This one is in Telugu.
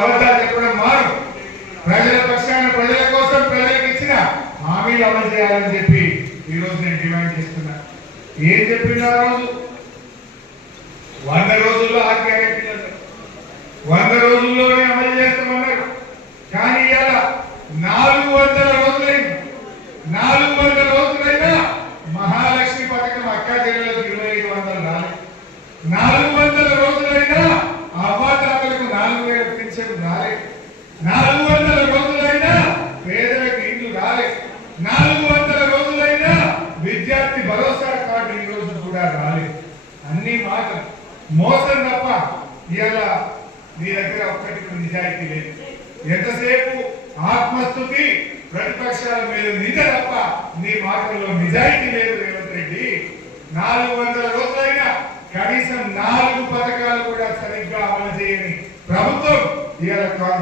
చెప్పడం మారు ప్రజల పక్షాన ప్రజల కోసం ప్రజలకు ఇచ్చిన హామీలు అమలు చేయాలని చెప్పి ఈ రోజు నేను డిమాండ్ చేస్తున్నా. ఏం చెప్పింది ఆ రోజు? 100 రోజుల్లో 100 రోజుల్లోనే అమలు చేస్తామన్నారు. కానీ ఇవాళ 400 రోజులైంది. 400 రోజులైనా మహాలక్ష్మి పథకం అక్కా చెల్లెలకు 2500 రాలేదు. 400 రోజులైనా అవ్వాతాతలకు 4000 పెన్షన్ రాలేదు. 400 రోజులైనా పేదలకు ఇండ్లు రాలేదు. 400 రోజులైనా విద్యార్థి భరోసా కార్డు ఈ రోజు కూడా రాలేదు. అన్ని మాటలు మోసం తప్ప ఇవాళ నీ దగ్గర ఒక్కటి నిజాయితీ లేదు. ఎంతసేపు ఆత్మస్తుతి, ప్రతిపక్షాల మీద నిజ తప్ప నీ మాటల్లో నిజాయితీ లేదు. రేవంత్ రెడ్డి 400 రోజులైనా కనీసం 4 పథకాలు కూడా సరిగ్గా అమలు చేయని ప్రభుత్వం ఇవాళ కాంగ్రెస్